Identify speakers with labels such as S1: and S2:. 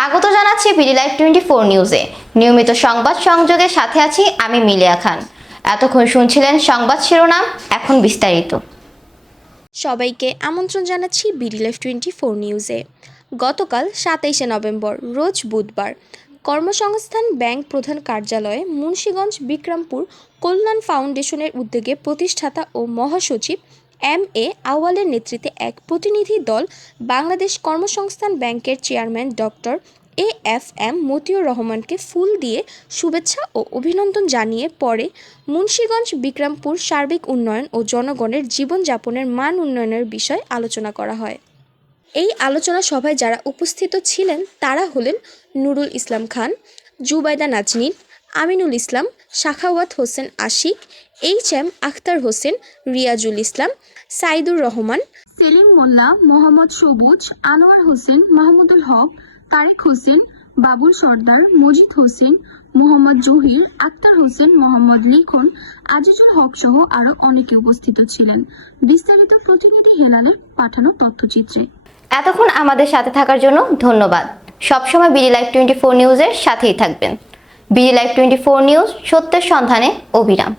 S1: স্বাগত জানাচ্ছি BD live twenty four নিউজে। নিয়মিত সংবাদ সংযোগের সাথে আছি আমি মিলিয়া খান। এতক্ষণ শুনছিলেন সংবাদ শিরোনাম, এখন বিস্তারিত।
S2: সবাইকে আমন্ত্রণ জানাচ্ছি বিডি লাইফ টোয়েন্টি ফোর নিউজে। গতকাল সাতাইশে নভেম্বর, রোজ বুধবার, কর্মসংস্থান ব্যাংক প্রধান কার্যালয়ে মুন্সীগঞ্জ, বিক্রমপুর, কল্যাণ ফাউন্ডেশনের উদ্যোগে প্রতিষ্ঠাতা ও মহাসচিব এম এ আওয়ালের নেতৃত্বে এক প্রতিনিধি দল বাংলাদেশ কর্মসংস্থান ব্যাংকের chairman doctor A F M Motiur রহমানকে ফুল দিয়ে শুভেচ্ছা ও অভিনন্দন জানিয়ে পরে মুন্সীগঞ্জ, বিক্রমপুর, সার্বিক উন্নয়ন ও জনগণের জীবনযাপনের মান উন্নয়নের বিষয় আলোচনা করা হয়। এই আলোচনা সভায় যারা উপস্থিত ছিলেন তারা হলেন নুরুল ইসলাম খান, জুবাইদা নাজনীন আমিনুল ইসলাম শাখাওয়াত হোসেন আশিক এইচ এম আখতার হোসেন রিয়াজুল ইসলাম সাইদুর রহমান
S3: সেলিম মোল্লা মোহাম্মদ সবুজ আনোয়ার হোসেন মাহমুদুল হক তারিক হোসেন বাবুল সর্দার মজিদ হোসেন মোহাম্মদ জহির আক্তার হোসেন মোহাম্মদ লিখন আজিজুল হক সহ আরও অনেকে উপস্থিত ছিলেন। বিস্তারিত প্রতিনিধি হেলালের পাঠানো তথ্যচিত্রে।
S1: এতক্ষণ আমাদের সাথে থাকার জন্য ধন্যবাদ। সবসময় বিডি লাইভ টোয়েন্টি ফোর নিউজের সাথেই থাকবেন। BD live twenty four news সত্যের সন্ধানে অবিরাম